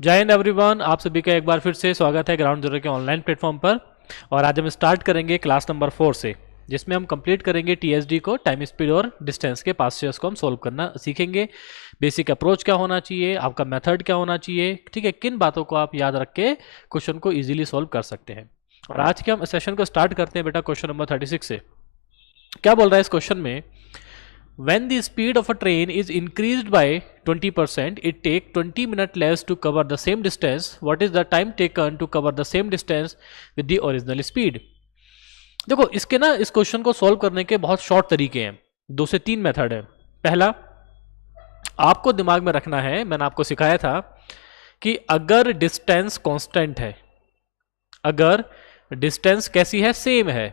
जय हिंद एवरीवन, आप सभी का एक बार फिर से स्वागत है ग्राउंड जीरो के ऑनलाइन प्लेटफॉर्म पर। और आज हम स्टार्ट करेंगे क्लास नंबर 4 से, जिसमें हम कंप्लीट करेंगे टीएसडी को, टाइम स्पीड और डिस्टेंस के पास्चर्स को हम सोल्व करना सीखेंगे। बेसिक अप्रोच क्या होना चाहिए, आपका मेथड क्या होना चाहिए, ठीक है, किन बातों को आप याद रख के क्वेश्चन को ईजिली सोल्व कर सकते हैं। और आज के हम सेशन को स्टार्ट करते हैं बेटा क्वेश्चन नंबर 36 से। क्या बोल रहा है इस क्वेश्चन में? When the speed of a train is increased by 20%, it take 20 minutes less to cover the same distance. What is the time taken to cover the same distance with the original speed? देखो, इसके ना इस question को solve करने के बहुत short तरीके हैं, 2 से 3 मेथड है। पहला, आपको दिमाग में रखना है, मैंने आपको सिखाया था कि अगर डिस्टेंस कांस्टेंट है, अगर डिस्टेंस कैसी है, सेम है,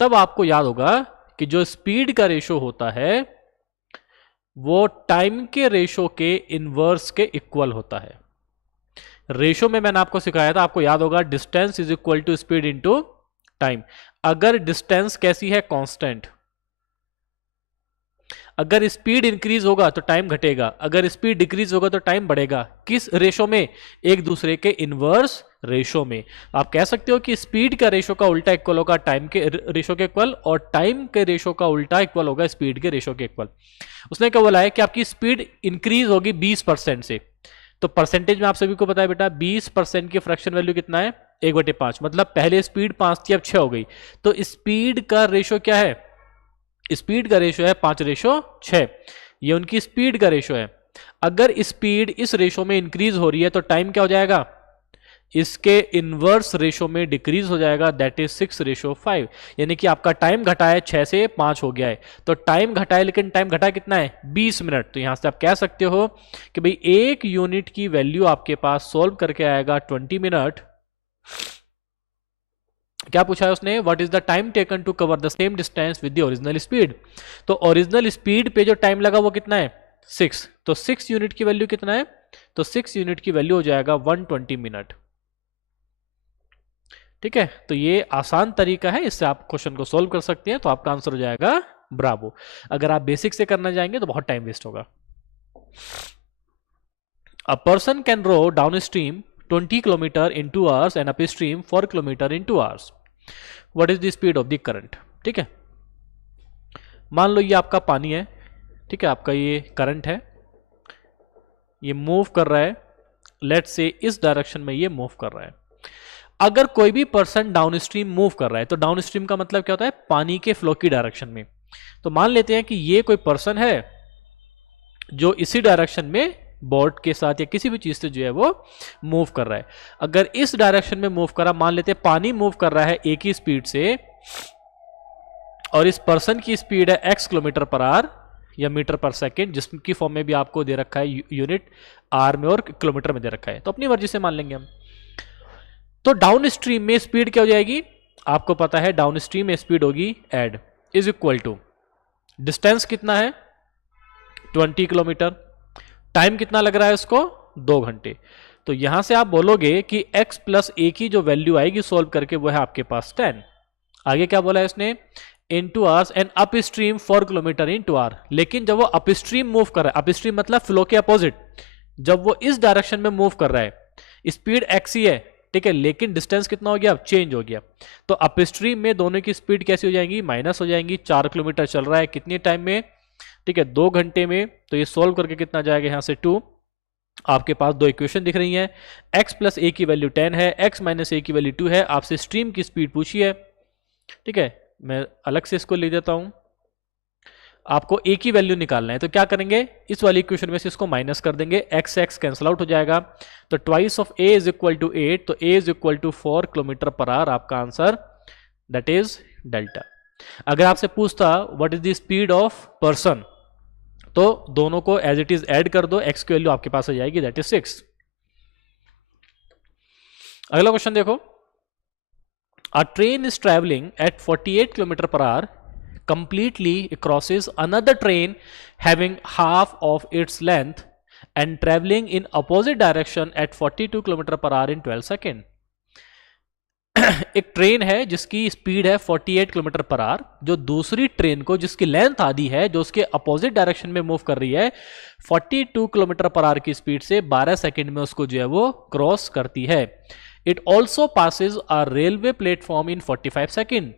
तब आपको याद होगा कि जो स्पीड का रेशो होता है वो टाइम के रेशो के इनवर्स के इक्वल होता है। रेशो में मैंने आपको सिखाया था, आपको याद होगा, distance is equal to speed into time. अगर डिस्टेंस कैसी है, कांस्टेंट, अगर स्पीड इंक्रीज होगा तो टाइम घटेगा, अगर स्पीड डिक्रीज होगा तो टाइम बढ़ेगा। किस रेशो में? एक दूसरे के इनवर्स रेशो में। आप कह सकते हो कि स्पीड का रेशो का उल्टा इक्वल होगा टाइम के रेशो के इक्वल, और टाइम के रेशो का उल्टा इक्वल होगा स्पीड के रेशो के इक्वल। उसने क्या बोला है कि आपकी स्पीड इंक्रीज होगी 20% से, तो परसेंटेज में आप सभी को पता है बेटा, 20% की फ्रैक्शन वैल्यू कितना है, 1/5। मतलब पहले स्पीड 5 थी, अब 6 हो गई। तो स्पीड का रेशो क्या है? स्पीड का रेशो है 5/6। ये उनकी स्पीड का रेशो है। अगर स्पीड इस रेशो में इंक्रीज हो रही है तो टाइम क्या हो जाएगा? इसके इनवर्स रेशो में डिक्रीज हो जाएगा, दैट इज 6/5। यानी कि आपका टाइम घटा है, 6 से 5 हो गया है। तो टाइम घटा है, लेकिन टाइम घटा कितना है? 20 मिनट। तो यहां से आप कह सकते हो कि भाई एक यूनिट की वैल्यू आपके पास सोल्व करके आएगा 20 मिनट। क्या पूछा है उसने? What is the time taken to cover the same distance with the original speed. तो ओरिजिनल स्पीड पे जो टाइम लगा वो कितना है? 6। तो 6 यूनिट की वैल्यू कितना है? तो 6 यूनिट की वैल्यू हो जाएगा 120 मिनट। ठीक है, तो ये आसान तरीका है, इससे आप क्वेश्चन को सोल्व कर सकते हैं। तो आपका आंसर हो जाएगा ब्रावो। अगर आप बेसिक से करना जाएंगे तो बहुत टाइम वेस्ट होगा। A person can row downstream 20 kilometre in 2 hours and upstream 4 kilometre in 2 hours. What is the speed of the current? ठीक है, मान लो ये आपका पानी है, ठीक है, आपका ये करंट है, ये मूव कर रहा है, लेट्स से इस डायरेक्शन में ये मूव कर रहा है। अगर कोई भी पर्सन डाउन स्ट्रीम मूव कर रहा है, तो डाउन स्ट्रीम का मतलब क्या होता है? पानी के फ्लो की डायरेक्शन में। तो मान लेते हैं कि ये कोई पर्सन है जो इसी डायरेक्शन में बोट के साथ या किसी भी चीज से जो है वो मूव कर रहा है। अगर इस डायरेक्शन में मूव कर रहा, मान लेते हैं पानी मूव कर रहा है एक ही स्पीड से, और इस पर्सन की स्पीड है x किलोमीटर पर आवर या मीटर पर सेकेंड, जिसकी फॉर्म में भी आपको दे रखा है यूनिट आर में और किलोमीटर में दे रखा है, तो अपनी मर्जी से मान लेंगे हम। तो डाउन स्ट्रीम में स्पीड क्या हो जाएगी? आपको पता है डाउन स्ट्रीम में स्पीड होगी एड, इज इक्वल टू डिस्टेंस कितना है? 20 किलोमीटर। टाइम कितना लग रहा है उसको? 2 घंटे। तो यहां से आप बोलोगे कि x प्लस a की जो वैल्यू आएगी सोल्व करके वो है आपके पास 10। आगे क्या बोला है उसने? In 2 hours and upstream 4 kilometre in 2 hour. लेकिन जब वो अप स्ट्रीम मूव कर रहा है, अप स्ट्रीम मतलब फ्लो के अपोजिट, जब वो इस डायरेक्शन में मूव कर रहा है, स्पीड x ही है, ठीक है, लेकिन डिस्टेंस कितना हो गया? अब चेंज हो गया। तो अप स्ट्रीम में दोनों की स्पीड कैसी हो जाएंगी? माइनस हो जाएंगी। 4 किलोमीटर चल रहा है कितने टाइम में? ठीक है, 2 घंटे में। तो ये सोल्व करके कितना जाएगा? यहां से 2। आपके पास दो इक्वेशन दिख रही हैं, x प्लस a की वैल्यू 10 है, x माइनस a की वैल्यू 2 है। आपसे स्ट्रीम की स्पीड पूछी है, ठीक है, मैं अलग से इसको लिख देता हूं। आपको a की वैल्यू निकालना है, तो क्या करेंगे? इस वाली इक्वेशन में से इसको माइनस कर देंगे, x कैंसिल आउट हो जाएगा। तो twice of a is equal to 8, तो a is equal to 4 kilometre per hour आपका आंसर, दैट इज डेल्टा। अगर आपसे पूछता what is the speed of person, तो दोनों को एज इट इज ऐड कर दो, x की वैल्यू आपके पास आ जाएगी, दैट इज 6। अगला क्वेश्चन देखो। अ train is travelling at 48 kilometre per our completely crosses another train having half of its length and traveling in opposite direction at 42 km per hour in 12 seconds. एक train है जिसकी speed है 48 kilometre per our, जो दूसरी train को जिसकी length आधी है, जो उसके अपोजिट डायरेक्शन में मूव कर रही है, 42 किलोमीटर पर आवर की स्पीड से 12 सेकंड में उसको जो है वो क्रॉस करती है। It also passes a railway platform in 45 second,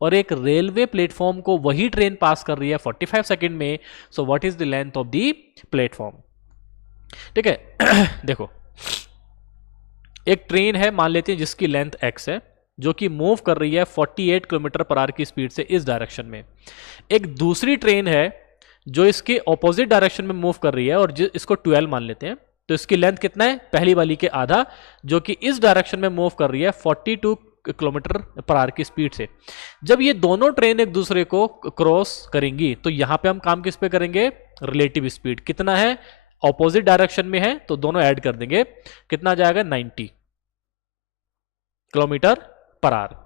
और एक रेलवे प्लेटफॉर्म को वही ट्रेन पास कर रही है 45 सेकेंड में। So what is the length of the platform? ठीक है देखो, एक ट्रेन है मान लेते हैं जिसकी लेंथ x है, जो कि मूव कर रही है 48 किलोमीटर पर आवर की स्पीड से इस डायरेक्शन में। एक दूसरी ट्रेन है जो इसके ऑपोजिट डायरेक्शन में मूव कर रही है, और इसको 12 मान लेते हैं, तो इसकी लेंथ कितना है? पहली वाली के आधा, जो कि इस डायरेक्शन में मूव कर रही है 42 किलोमीटर पर आवर की स्पीड से। जब ये दोनों ट्रेन एक दूसरे को क्रॉस करेंगी तो यहां पे हम काम किस पे करेंगे? रिलेटिव स्पीड कितना है, ऑपोजिट डायरेक्शन में है तो दोनों ऐड कर देंगे, कितना आ जाएगा? 90 किलोमीटर पर आवर।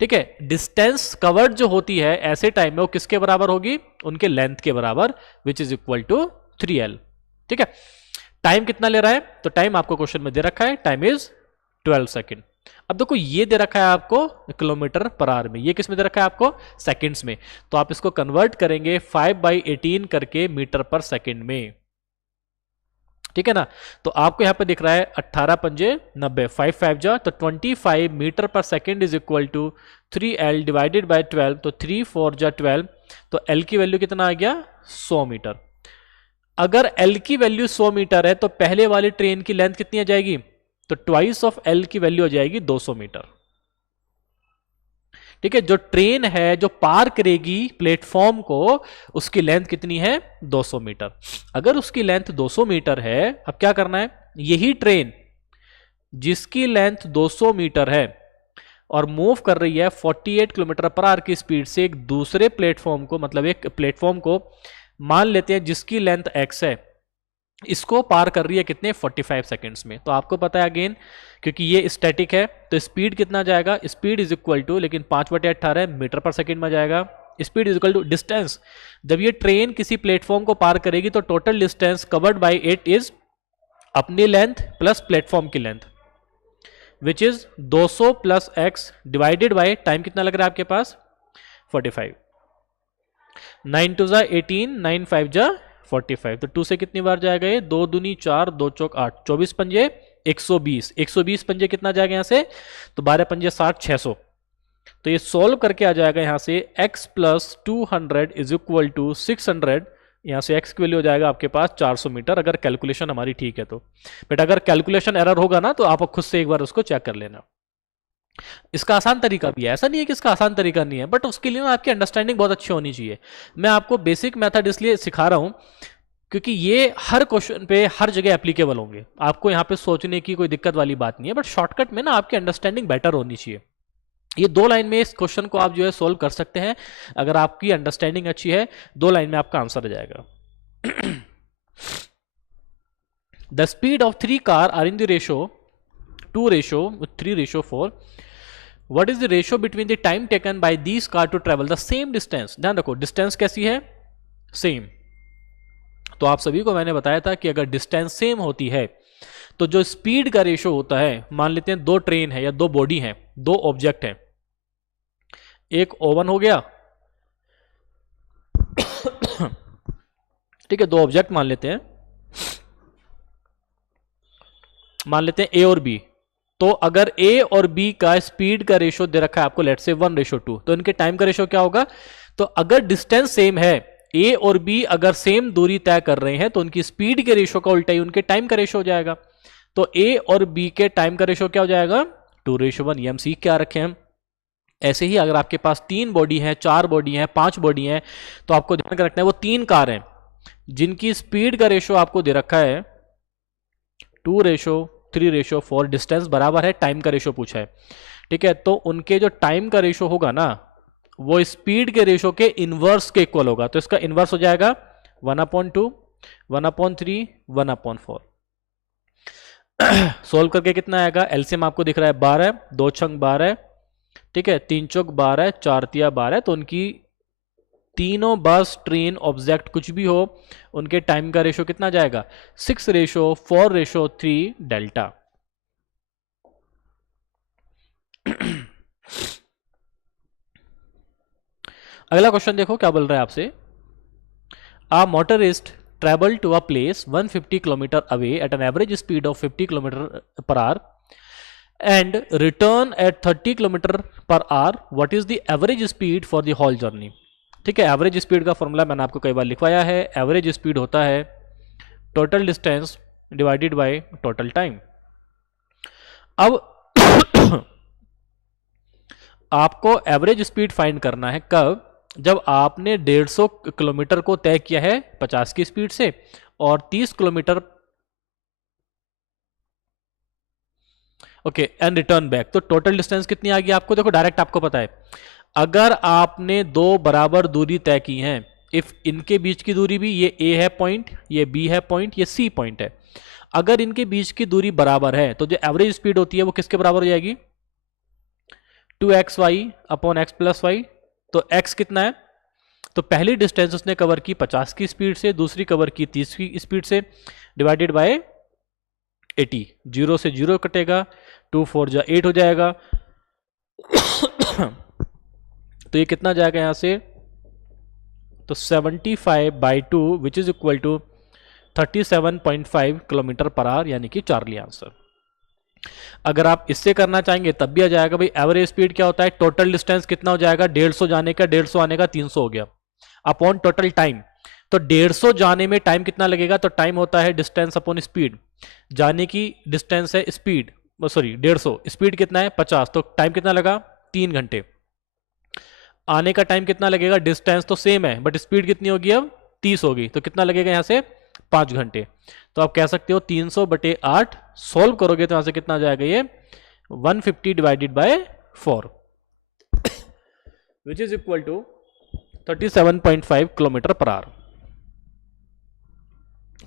ठीक है, डिस्टेंस कवर्ड जो होती है ऐसे टाइम में वो किसके बराबर होगी? उनके लेंथ के बराबर, विच इज इक्वल टू 3L। ठीक है, टाइम कितना ले रहा है? तो टाइम आपको क्वेश्चन में दे रखा है, टाइम इज 12 सेकेंड। अब देखो ये दे रखा है आपको किलोमीटर पर आवर में, ये किस में दे रखा है आपको? सेकंड्स में। तो आप इसको कन्वर्ट करेंगे 5/18 करके मीटर पर सेकंड में। ठीक है ना, तो आपको यहां पे दिख रहा है 18 पंजे 90, 5 5 जा तो 25 metre per second is equal to 3L divided by 12, तो 3 4 जा 12, तो L की वैल्यू कितना आ गया? 100 मीटर। अगर L की वैल्यू 100 मीटर है तो पहले वाली ट्रेन की लेंथ कितनी आ जाएगी? तो ट्वाइस ऑफ L की वैल्यू आ जाएगी 200 मीटर। ठीक है, जो ट्रेन है जो पार करेगी प्लेटफॉर्म को, उसकी लेंथ कितनी है? 200 मीटर। अगर उसकी लेंथ 200 मीटर है, अब क्या करना है? यही ट्रेन जिसकी लेंथ 200 मीटर है और मूव कर रही है 48 किलोमीटर पर आवर की स्पीड से एक दूसरे प्लेटफॉर्म को, मतलब एक प्लेटफॉर्म को मान लेते हैं जिसकी लेंथ x है, इसको पार कर रही है कितने? 45 सेकंड्स में। तो आपको पता है अगेन, क्योंकि ये स्टैटिक है तो स्पीड कितना जाएगा? स्पीड इज इक्वल टू, लेकिन 5/18 मीटर पर सेकंड में जाएगा। Speed is equal to distance. जब ये ट्रेन किसी प्लेटफॉर्म को पार करेगी तो total distance covered by it is अपनी लेंथ प्लस प्लेटफॉर्म की length, which is 200 plus x divided by time कितना लग रहा है आपके पास? 45। 9 2 जा 18, 9 5 जा 45, तो 2 से कितनी बार जाएगा ये? 2 दूनी 4, 2 चौक 8, 24 पंजे 120, 120 पंजे कितना जाएगा यहाँ से? तो 12 पंजे 60, 600। तो ये सोल्व करके आ जाएगा यहाँ से x plus 200 is equal to 600। यहाँ से x की वैल्यू हो जाएगा आपके पास 400 मीटर, अगर कैलकुलेशन हमारी ठीक है तो। बट अगर कैलकुलेशन एरर होगा ना तो आप खुद से एक बार उसको चेक कर लेना। इसका आसान तरीका भी है, ऐसा नहीं है कि इसका आसान तरीका नहीं है, बट उसके लिए ना आपकी अंडरस्टैंडिंग बहुत अच्छी होनी चाहिए। मैं आपको बेसिक मेथड इसलिए सिखा रहा हूं क्योंकि ये हर क्वेश्चन पे हर जगह एप्लीकेबल होंगे, आपको यहाँ पे सोचने की कोई दिक्कत वाली बात नहीं है, बट शॉर्टकट में ना आपकी अंडरस्टैंडिंग बेटर होनी चाहिए। ये 2 लाइन में इस क्वेश्चन को आप जो है सोल्व कर सकते हैं, अगर आपकी अंडरस्टैंडिंग अच्छी है 2 लाइन में आपका आंसर आ जाएगा। The speed of 3 car are in the ratio 2:3:4। What is the ratio between the time taken by these car to travel the same distance? ध्यान रखो डिस्टेंस कैसी है? सेम। तो आप सभी को मैंने बताया था कि अगर डिस्टेंस सेम होती है तो जो स्पीड का रेशो होता है, मान लेते हैं 2 ट्रेन है या 2 बॉडी है, 2 ऑब्जेक्ट है, एक ओवन हो गया ठीक है, 2 ऑब्जेक्ट मान लेते हैं ए और बी। तो अगर ए और बी का स्पीड का रेशो दे रखा है आपको, लेट से 1:2, तो इनके टाइम का रेशो क्या होगा? तो अगर डिस्टेंस सेम है, ए और बी अगर सेम दूरी तय कर रहे हैं, तो उनकी स्पीड के रेशो का उल्टा ही उनके टाइम का रेशो हो जाएगा। तो ए और बी के टाइम का रेशो क्या हो जाएगा? 2:1। ये हम सीख क्या रखे हम। ऐसे ही अगर आपके पास 3 बॉडी है, 4 बॉडी है, 5 बॉडी है, तो आपको ध्यान रखना है वो 3 कार हैं जिनकी स्पीड का रेशो आपको दे रखा है 2:3:4, डिस्टेंस बराबर है, टाइम का रेशो पूछा है। ठीक है, तो उनके जो टाइम का रेशो होगा ना, वो स्पीड के रेशो के इनवर्स के इक्वल होगा। तो इसका इनवर्स हो जाएगा 1/2, 1/3, 1/4। सोल्व करके कितना आएगा? एलसीएम आपको दिख रहा है 12, 2 छंग 12, ठीक है, 3 चौक 12, 4 तिया 12। तो उनकी तीनों बस, ट्रेन, ऑब्जेक्ट कुछ भी हो, उनके टाइम का रेशो कितना जाएगा? 6:4:3 डेल्टा। अगला क्वेश्चन देखो क्या बोल रहा है आपसे। A motorist traveled to a place 150 km away at an average speed of 50 km per hour and return at 30 km per hour. What is the average speed for the whole journey? ठीक है, average speed का formula मैंने आपको कई बार लिखवाया है। Average speed होता है total distance divided by total time. अब आपको एवरेज स्पीड फाइंड करना है कब? जब आपने 150 किलोमीटर को तय किया है 50 की स्पीड से और 30 kilometre okay and return back, तो टोटल डिस्टेंस कितनी आ गई आपको? देखो डायरेक्ट आपको पता है, अगर आपने दो बराबर दूरी तय की है, इफ इनके बीच की दूरी भी, ये ए है पॉइंट, ये बी है पॉइंट, ये सी पॉइंट है, अगर इनके बीच की दूरी बराबर है तो जो एवरेज स्पीड होती है वो किसके बराबर हो जाएगी? 2xy upon x plus y. तो x कितना है? तो पहली डिस्टेंस उसने कवर की 50 की स्पीड से, दूसरी कवर की 30 की स्पीड से, डिवाइडेड बाय 80। 0 से 0 कटेगा, 2 4 जा 8 हो जाएगा। तो ये कितना जाएगा यहां से? तो 75/2 which is equal to 37.5 kilometre per hour, यानी कि चार्ली आंसर। अगर आप इससे करना चाहेंगे तब भी आ जाएगा। भाई एवरेज स्पीड क्या होता है? टोटल डिस्टेंस कितना हो जाएगा? 150 जाने का, 150 आने का, 300 हो गया, अपॉन टोटल टाइम। तो 150 जाने में टाइम कितना लगेगा? तो टाइम होता है डिस्टेंस अपॉन स्पीड। जाने की डिस्टेंस है स्पीड, सॉरी 150, स्पीड कितना है 50, तो टाइम कितना लगा? 3 घंटे। आने का टाइम कितना लगेगा? डिस्टेंस तो सेम है बट स्पीड कितनी होगी? अब 30 होगी, तो कितना लगेगा यहां से? 5 घंटे। तो आप कह सकते हो 300/8 सोल्व करोगे तो यहां से कितना आ जाएगा? ये 150 divided by 4 which is equal to 37.5 kilometre per hour.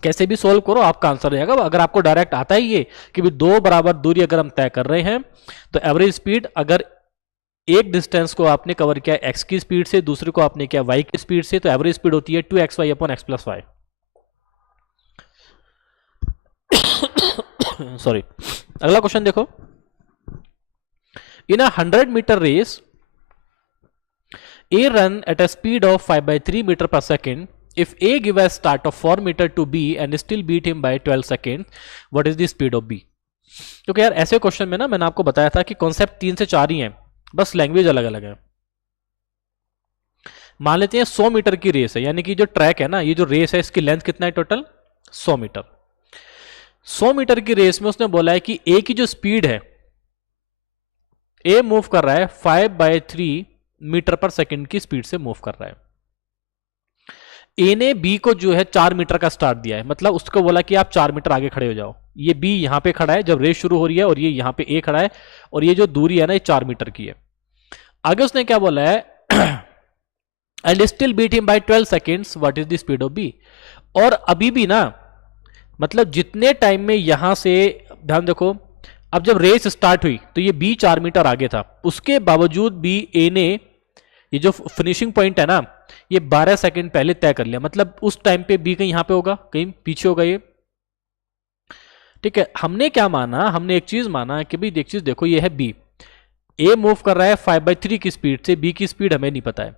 कैसे भी सोल्व करो आपका आंसर रहेगा। अगर आपको डायरेक्ट आता ही ये कि भी दो बराबर दूरी अगर हम तय कर रहे हैं तो एवरेज स्पीड, अगर एक डिस्टेंस को आपने कवर किया x की स्पीड से, दूसरे को आपने किया y की स्पीड से, तो एवरेज स्पीड होती है 2xy upon x plus y. Sorry. अगला क्वेश्चन देखो। In 100 metre race A run at a speed of 5/3 meter per second. If A give a start of 4 meter to B and still beat him by 12 seconds, what is the speed of B? क्योंकि यार ऐसे question में ना मैंने आपको बताया था कि कॉन्सेप्ट 3 से 4 ही हैं, बस लैंग्वेज अलग अलग है। मान लेते हैं 100 मीटर की रेस है, यानी कि जो ट्रैक है ना, ये जो रेस है इसकी लेंथ कितना है टोटल? 100 मीटर। 100 मीटर की रेस में उसने बोला है कि ए की जो स्पीड है, ए मूव कर रहा है 5/3 मीटर पर सेकंड की स्पीड से मूव कर रहा है। ए ने बी को जो है 4 मीटर का स्टार्ट दिया है, मतलब उसको बोला कि आप 4 मीटर आगे खड़े हो जाओ। ये बी यहां पे खड़ा है जब रेस शुरू हो रही है, और ये यहां पे ए खड़ा है, और ये जो दूरी है ना ये 4 मीटर की है। आगे उसने क्या बोला है? And still beat him by 12 seconds, what is the speed of B? और अभी भी ना, मतलब जितने टाइम में यहां से, ध्यान देखो, अब जब रेस स्टार्ट हुई तो ये बी 4 मीटर आगे था, उसके बावजूद भी ए ने ये जो फिनिशिंग पॉइंट है ना, ये 12 सेकंड पहले तय कर लिया। मतलब उस टाइम पे बी कहीं यहां पे होगा, कहीं पीछे होगा ये। ठीक है, हमने क्या माना? हमने एक चीज माना कि भाई एक चीज देखो, ये है बी, ए मूव कर रहा है 5/3 की स्पीड से, बी की स्पीड हमें नहीं पता है,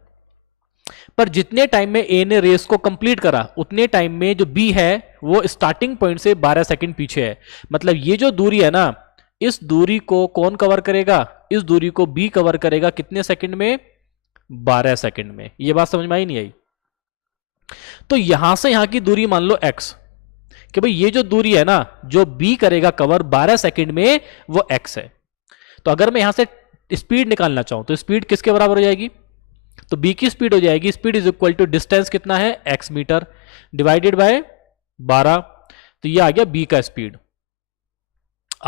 पर जितने टाइम में ए ने रेस को कंप्लीट करा उतने टाइम में जो बी है वो स्टार्टिंग पॉइंट से 12 सेकंड पीछे है। मतलब ये जो दूरी है ना, इस दूरी को कौन कवर करेगा? इस दूरी को बी कवर करेगा कितने सेकंड में? 12 सेकंड में। ये बात समझ में आई नहीं आई? तो यहां से यहां की दूरी मान लो x, कि भाई ये जो दूरी है ना जो b करेगा कवर 12 सेकंड में, वो x है। तो अगर मैं यहां से स्पीड निकालना चाहूं तो स्पीड किसके बराबर हो जाएगी? तो b की स्पीड हो जाएगी, speed is equal to distance कितना है? x metre divided by 12। तो ये आ गया b का स्पीड।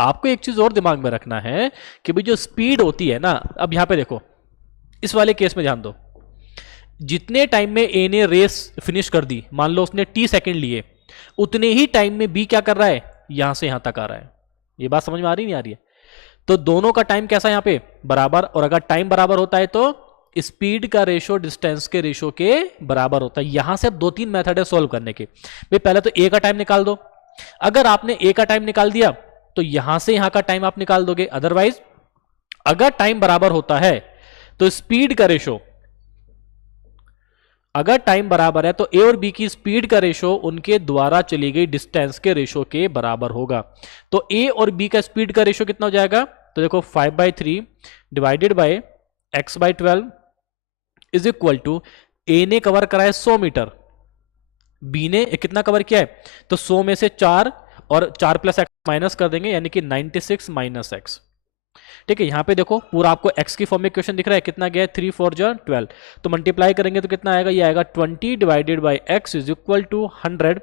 आपको एक चीज और दिमाग में रखना है कि भाई जो स्पीड होती है ना, अब यहां पे देखो, इस वाले केस में ध्यान दो, जितने टाइम में ए ने रेस फिनिश कर दी, मान लो उसने t सेकंड लिए, उतने ही टाइम में बी क्या कर रहा है? यहां से यहां तक आ रहा है। ये बात समझ में आ रही नहीं आ रही है? तो दोनों का टाइम कैसा यहां पे? बराबर। और अगर टाइम बराबर होता है तो स्पीड का रेशो डिस्टेंस के रेशो के बराबर होता है। यहां से अब 2-3 मेथड है सोल्व करने के। भाई पहले तो ए का टाइम निकाल दो। अगर आपने ए का टाइम निकाल दिया तो यहां से यहां का टाइम आप निकाल दोगे। अदरवाइज अगर टाइम बराबर होता है तो स्पीड का रेशो अगर टाइम बराबर है तो ए और बी की स्पीड का रेशो उनके द्वारा चली गई डिस्टेंस के रेशो के बराबर होगा। तो ए और बी का स्पीड का रेशो कितना हो जाएगा? तो देखो 5/3 divided by x/12 is equal to ए ने कवर करा है 100 मीटर, बी ने कितना कवर किया है? तो 100 में से 4 और 4 प्लस एक्स माइनस कर देंगे, यानी कि 96 माइनस एक्स। ठीक है, यहां पे देखो पूरा आपको x की फॉर्म में इक्वेशन दिख रहा है, कितना गया है? 3 4 जा 12, तो मल्टीप्लाई करेंगे तो कितना आएगा? ये आएगा 20 divided by x is equal to 100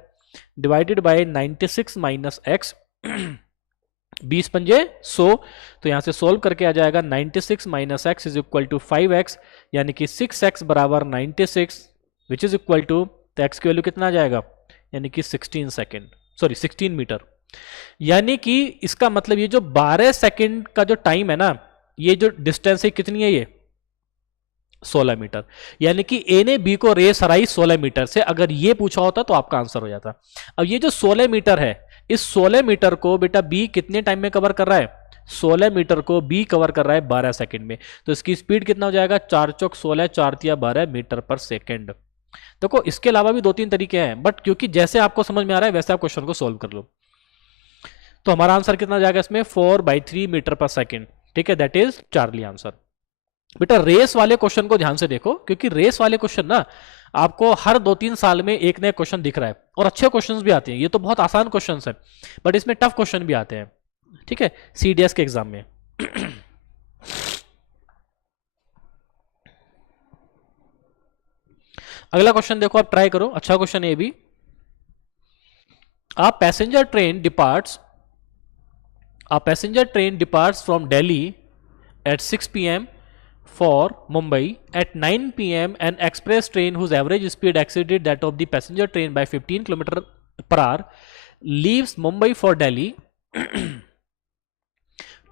divided by 96 minus x. 20 पंजे 100, तो यहां से सोल्व करके आ जाएगा 96 minus x is equal to 5x, यानी कि 6x बराबर 96 विच इज इक्वल टू, तो x की वैल्यू कितना आ जाएगा? यानी कि 16 सेकेंड, सॉरी 16 मीटर। यानी कि इसका मतलब ये जो 12 सेकंड का जो टाइम है ना, ये जो डिस्टेंस है कितनी है? ये 16 मीटर। यानी कि ए ने बी को रेस हराई 16 मीटर से। अगर ये पूछा होता तो आपका आंसर हो जाता। अब ये जो 16 मीटर है, इस 16 मीटर को बेटा बी कितने टाइम में कवर कर रहा है? 16 मीटर को बी कवर कर रहा है 12 सेकंड में। तो इसकी स्पीड कितना हो जाएगा? 4 चौक 16, 4 तिया 12 मीटर पर सेकंड। देखो इसके अलावा भी 2-3 तरीके हैं, बट क्योंकि जैसे आपको समझ में आ रहा है वैसे आप क्वेश्चन को सोल्व कर लो। तो हमारा आंसर कितना जाएगा इसमें? 4/3 मीटर पर सेकंड। ठीक है, दैट इज चार्ली आंसर। बेटा रेस वाले क्वेश्चन को ध्यान से देखो, क्योंकि रेस वाले क्वेश्चन ना आपको हर 2-3 साल में एक नया क्वेश्चन दिख रहा है, और अच्छे क्वेश्चंस भी आते हैं। ये तो बहुत आसान क्वेश्चंस है, बट इसमें टफ क्वेश्चन भी आते हैं। ठीक है, सीडीएस के एग्जाम में। अगला क्वेश्चन देखो, आप ट्राई करो, अच्छा क्वेश्चन है ये भी। A passenger train departs from Delhi at 6 p.m. for Mumbai. At 9 p.m. an express train whose average speed exceeded that of the passenger train by 15 km/h leaves Mumbai for Delhi.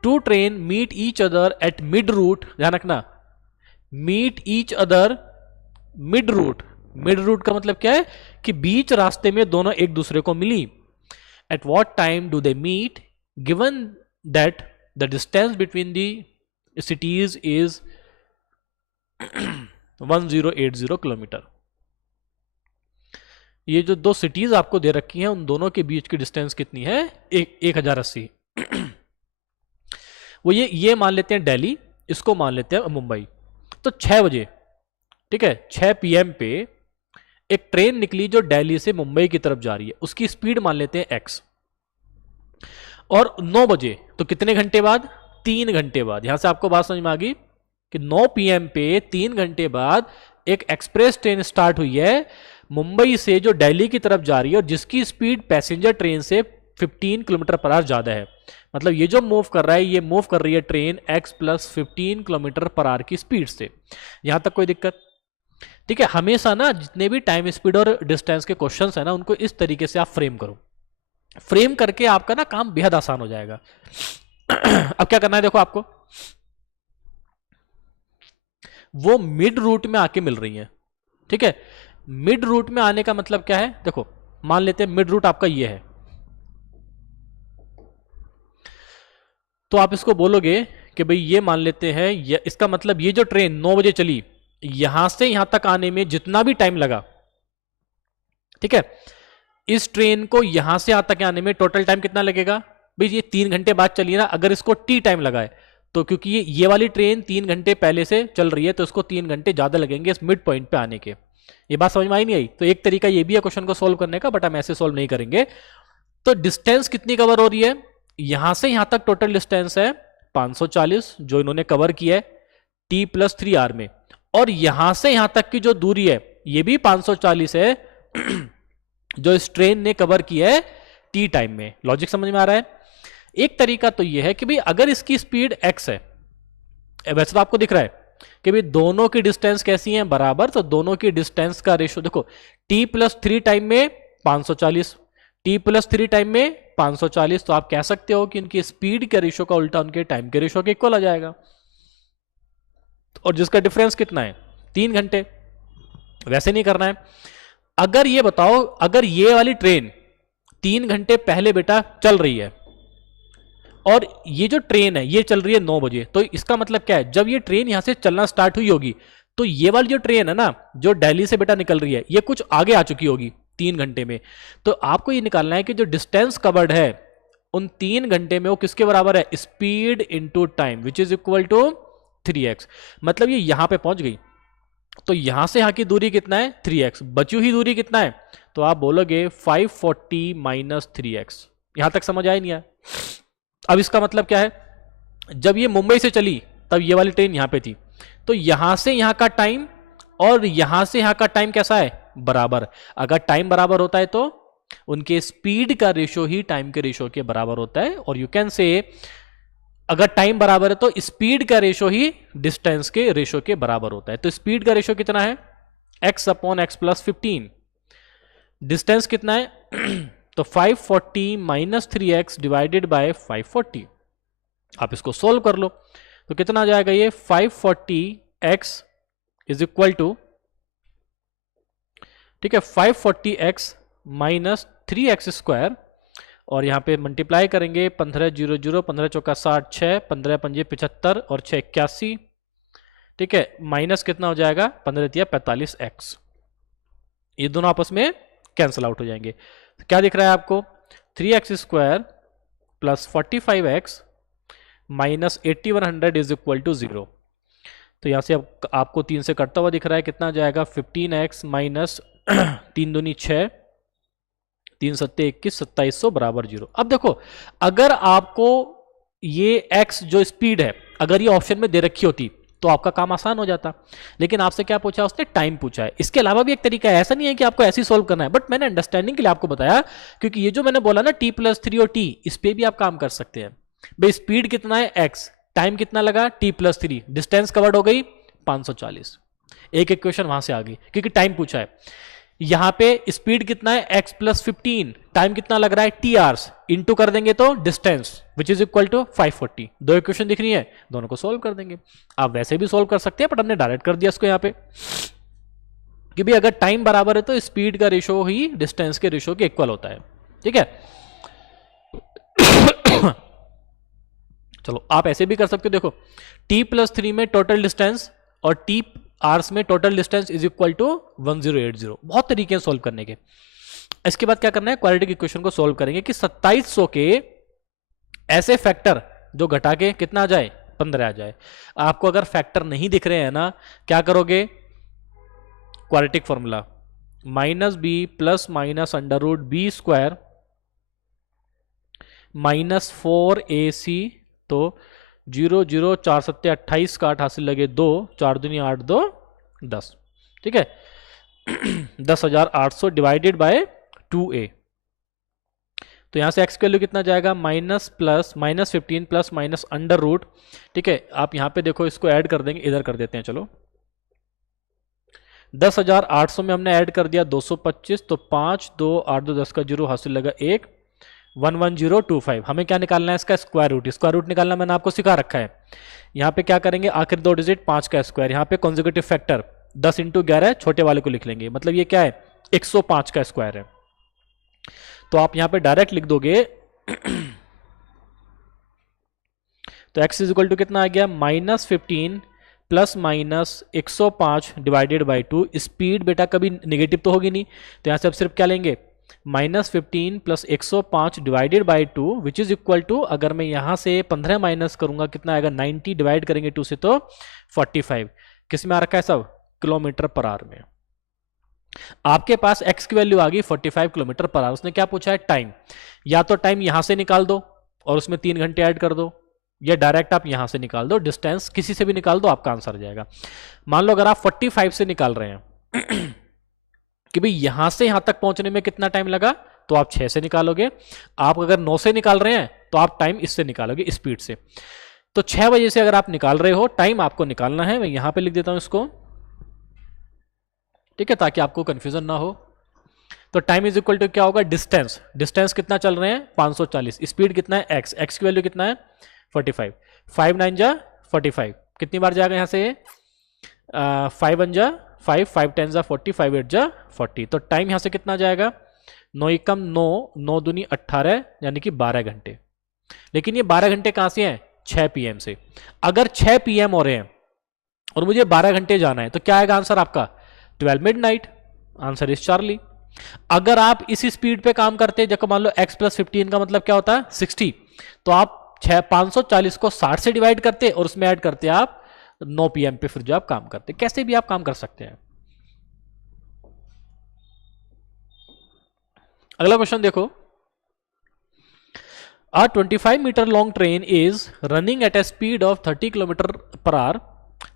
Two trains meet each other at mid-route. ध्यान रखना, meet each other mid-route. mid-route का मतलब क्या है? कि बीच रास्ते में दोनों एक दूसरे को मिली। At what time do they meet? Given that the distance between the cities is 1080 kilometre. ये जो दो सिटीज आपको दे रखी हैं, उन दोनों के बीच की डिस्टेंस कितनी है? 1080। वो ये मान लेते हैं दिल्ली, इसको मान लेते हैं मुंबई। तो 6 बजे, ठीक है, 6 PM पे एक ट्रेन निकली जो दिल्ली से मुंबई की तरफ जा रही है, उसकी स्पीड मान लेते हैं x। और 9 बजे, तो कितने घंटे बाद? 3 घंटे बाद। यहां से आपको बात समझ में आ गई कि 9 PM पे 3 घंटे बाद एक एक्सप्रेस ट्रेन स्टार्ट हुई है मुंबई से, जो दिल्ली की तरफ जा रही है, और जिसकी स्पीड पैसेंजर ट्रेन से 15 km/h ज्यादा है। मतलब ये जो मूव कर रहा है, ये मूव कर रही है ट्रेन x + 15 km/h की स्पीड से। यहां तक कोई दिक्कत? ठीक है, हमेशा ना जितने भी टाइम स्पीड और डिस्टेंस के क्वेश्चंस है ना, उनको इस तरीके से आप फ्रेम करो। फ्रेम करके आपका ना काम बेहद आसान हो जाएगा। अब क्या करना है, देखो आपको वो मिड रूट में आके मिल रही है। ठीक है, मिड रूट में आने का मतलब क्या है? देखो मान लेते हैं मिड रूट आपका ये है, तो आप इसको बोलोगे कि भाई ये मान लेते हैं, इसका मतलब ये जो ट्रेन 9 बजे चली, यहां से यहां तक आने में जितना भी टाइम लगा, ठीक है, इस ट्रेन को यहां से यहां तक आने में टोटल टाइम कितना लगेगा? भाई ये 3 घंटे बाद चली ना, अगर इसको टी टाइम लगा है, तो क्योंकि ये वाली ट्रेन 3 घंटे पहले से चल रही है, तो इसको 3 घंटे ज्यादा लगेंगे इस मिड पॉइंट पे आने के। ये बात समझ में आई नहीं आई? तो एक तरीका ये भी है क्वेश्चन को सोल्व करने का, बट हम ऐसे सोल्व नहीं करेंगे। तो डिस्टेंस कितनी कवर हो रही है? यहां से यहां तक टोटल डिस्टेंस है 540, जो इन्होंने कवर किया है t + 3 r में, और यहां से यहां तक की जो दूरी है ये भी 540 है, जो इस ट्रेन ने कवर किया है t टाइम में। लॉजिक समझ में आ रहा है? एक तरीका तो ये है कि भाई अगर इसकी स्पीड x है, वैसे तो आपको दिख रहा है कि भाई दोनों की डिस्टेंस कैसी है? बराबर। तो दोनों की डिस्टेंस का रेशो देखो, t + 3 टाइम में 540, t + 3 टाइम में 540, तो आप कह सकते हो कि इनकी स्पीड के रेशो का उल्टा उनके टाइम के रेशो के इक्वल आ जाएगा, और जिसका डिफरेंस कितना है? 3 घंटे। वैसे नहीं करना है। अगर ये बताओ, अगर ये वाली ट्रेन 3 घंटे पहले बेटा चल रही है, और ये जो ट्रेन है ये चल रही है 9 बजे, तो इसका मतलब क्या है? जब ये ट्रेन यहां से चलना स्टार्ट हुई होगी तो ये वाली जो ट्रेन है ना, जो दिल्ली से बेटा निकल रही है, ये कुछ आगे आ चुकी होगी 3 घंटे में। तो आपको ये निकालना है कि जो डिस्टेंस कवर्ड है उन 3 घंटे में वो किसके बराबर है, speed into time which is equal to 3x। मतलब ये यहां पे पहुंच गई, तो यहां से यहां की दूरी कितना है 3x, बची हुई दूरी कितना है, तो आप बोलोगे 540 माइनस 3x। यहां तक समझ आया नहीं आया? अब इसका मतलब क्या है, जब ये मुंबई से चली तब ये वाली ट्रेन यहां पे थी, तो यहां से यहां का टाइम और यहां से यहां का टाइम कैसा है, बराबर। अगर टाइम बराबर होता है तो उनके स्पीड का रेशो ही टाइम के रेशो के बराबर होता है। और यू कैन से अगर टाइम बराबर है तो स्पीड का रेशो ही डिस्टेंस के रेशो के बराबर होता है। तो स्पीड का रेशो कितना है, x upon x plus 15। Distance कितना है तो 540 माइनस 3x डिवाइडेड बाय 540। आप इसको सोल्व कर लो तो कितना आ जाएगा, ये 540x इज इक्वल टू, ठीक है, 540x माइनस 3x स्क्वायर, और यहां पे मल्टीप्लाई करेंगे 15 0 0, 15 चौका 60, 6, 15 पंजे 75 और 6 81, ठीक है, माइनस कितना हो जाएगा 15 दिया 45x। ये दोनों आपस में कैंसिल आउट हो जाएंगे। तो क्या दिख रहा है आपको, 3x square plus 45x minus 8100 is equal to 0। तो यहां से आपको 3 से कटता हुआ दिख रहा है, कितना जाएगा 15x माइनस 3 दूनी 6, 3 सत्ते 21, 2700 बराबर 0। अब देखो, अगर आपको ये x जो स्पीड है अगर ये ऑप्शन में दे रखी होती तो आपका काम आसान हो जाता, लेकिन आपसे क्या पूछा, उसने टाइम पूछा है। इसके अलावा भी एक तरीका है, ऐसा नहीं है कि आपको ऐसे ही सोल्व करना है, बट मैंने अंडरस्टैंडिंग के लिए आपको बताया, क्योंकि ये जो मैंने बोला ना t+3 और t, इस पे भी आप काम कर सकते हैं। भाई स्पीड कितना है x, टाइम कितना लगा t+3, डिस्टेंस कवर्ड हो गई 540। एक इक्वेशन वहां से आ गई क्योंकि टाइम पूछा है। यहां पे स्पीड कितना है x प्लस 15, टाइम कितना लग रहा है t आवर्स, इंटू कर देंगे तो distance which is equal to 540। दो इक्वेशन दिख रही है, दोनों को सोल्व कर देंगे। आप वैसे भी सोल्व कर सकते हैं, बट हमने डायरेक्ट कर दिया इसको यहां पे कि भाई अगर टाइम बराबर है तो स्पीड का रेशो ही डिस्टेंस के रेशो के इक्वल होता है, ठीक है। चलो आप ऐसे भी कर सकते हो, देखो t+3 में टोटल डिस्टेंस और t आवर्स में total distance is equal to 1080। बहुत तरीके हैं सोल्व करने के। इसके बाद क्या करना है, क्वाड्रेटिक इक्वेशन को सोल्व करेंगे कि 2700 के ऐसे फैक्टर जो घटा के कितना आ जाए 15 आ जाए। आपको अगर फैक्टर नहीं दिख रहे हैं ना, क्या करोगे, quadratic formula -b plus minus under root b square minus 4ac, तो 0 0 4 सत्ते 28 का 8 हासिल लगे 2, 4 दूनी 8 2 10, ठीक है। 10,800 डिवाइडेड बाय 2a। तो यहां से x की वैल्यू कितना जाएगा, minus plus minus 15 plus minus under root, ठीक है। आप यहां पे देखो इसको ऐड कर देंगे, इधर कर देते हैं, चलो 10,800 में हमने ऐड कर दिया 225, तो 5 2 8 2 10 का 0 हासिल लगा 1, 11025। हमें क्या निकालना है, इसका स्क्वायर रूट। स्क्वायर रूट निकालना मैंने आपको सिखा रखा है। यहाँ पे क्या करेंगे, आखिर 2 डिजिट 5 का स्क्वायर, यहाँ पे कॉन्जुगेटिव फैक्टर 10 इंटू 11 छोटे वाले को लिख लेंगे, मतलब ये क्या है 105 का स्क्वायर है। तो आप यहाँ पे डायरेक्ट लिख दोगे तो x इज इक्वल टू कितना आ गया, -15 plus minus 105 divided by 2। Speed बेटा कभी निगेटिव तो होगी नहीं, तो यहाँ से अब सिर्फ क्या लेंगे, -15 plus 105 divided by 2 which is equal to, अगर मैं यहां से 15 माइनस करूंगा कितना आएगा, 90 डिवाइड करेंगे 2 से तो 45। किस में आ रखा है सब, किलोमीटर पर आवर में। आपके पास x की वैल्यू आ गई 45 किलोमीटर पर आवर। उसने क्या पूछा है, टाइम। या तो टाइम यहां से निकाल दो और उसमें 3 घंटे ऐड कर दो, या डायरेक्ट आप यहां से निकाल दो, डिस्टेंस किसी से भी निकाल दो, आपका आंसर आ जाएगा। मान लो अगर आप 45 से निकाल रहे हैं कि भाई यहां से यहां तक पहुंचने में कितना टाइम लगा, तो आप 6 से निकालोगे। आप अगर 9 से निकाल रहे हैं तो आप टाइम इससे निकालोगे, स्पीड से। तो 6 बजे से अगर आप निकाल रहे हो, टाइम आपको निकालना है। मैं यहां पे लिख देता हूं इसको, ठीक है, ताकि आपको कंफ्यूजन ना हो। तो टाइम इज इक्वल टू क्या होगा, डिस्टेंस। डिस्टेंस कितना चल रहे हैं 540, स्पीड कितना है x, x की वैल्यू कितना है 45, 5 9 जा 45, कितनी बार जाएगा यहां से, 5 1 जा 5, 5 10 जा 40, 5 8 जा 40। तो टाइम यहां से कितना जाएगा, 9 एकम 9, 9 दूनी 18, यानी कि 12 घंटे। लेकिन ये 12 घंटे कहां से हैं, 6 PM से। अगर 6 PM हो रहे हैं और मुझे 12 घंटे जाना है, तो क्या आएगा आंसर आपका? 12 मिडनाइट। Answer is Charlie. अगर आप इसी स्पीड पे काम करते हैं, जब मान लो x प्लस 15 का मतलब क्या होता है 60, तो आप 540 को 60 से डिवाइड करते और उसमें ऐड करते आप 9 PM पे, फिर जो आप काम करते, कैसे भी आप काम कर सकते हैं। अगला क्वेश्चन देखो, a 25 meter long train is running at a speed of 30 km/h.